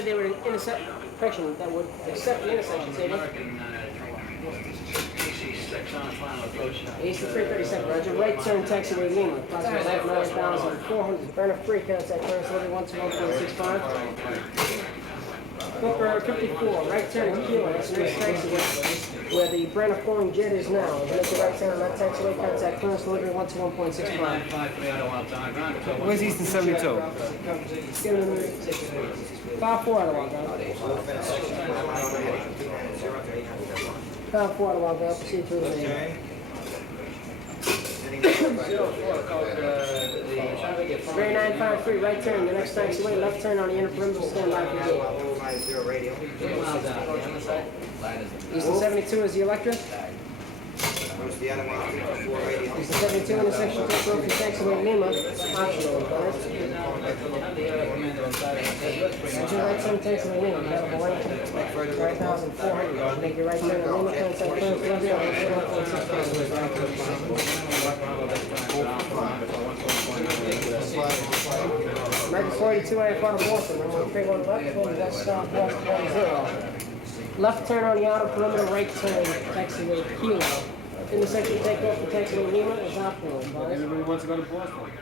said they were an intersection that would accept the intersection, say that. East of 337, Roger. Right turn, taxiway Lima. Approximately 9,400. Burner free, contact first delivery 121.65. Booker 54, right turn in Kilo, that's next taxiway, where the Brenner Flowing Jet is now. Make the right turn on that taxiway, contact first delivery 121.65. Where's Eastern 72? 5-4 out of I'll proceed through the name. 3953, right turn, the next taxiway, left turn on the inner perimeter, stand by for gate. Eastern 72 is the Electra. Eastern 72 intersection, take off your taxiway Lima, optional, right turn, taxiway Lima, available lane, 5,400, make your right turn on Lima, contact first, delivery on 1.65. American 42 out of front of Boston, I'm going to pick one left, and that's stop west 10. Left turn on the outer perimeter, right turn, taxiway Kilo. Intersection, take off the taxiway Lima is optional. Everybody wants to go to Boston.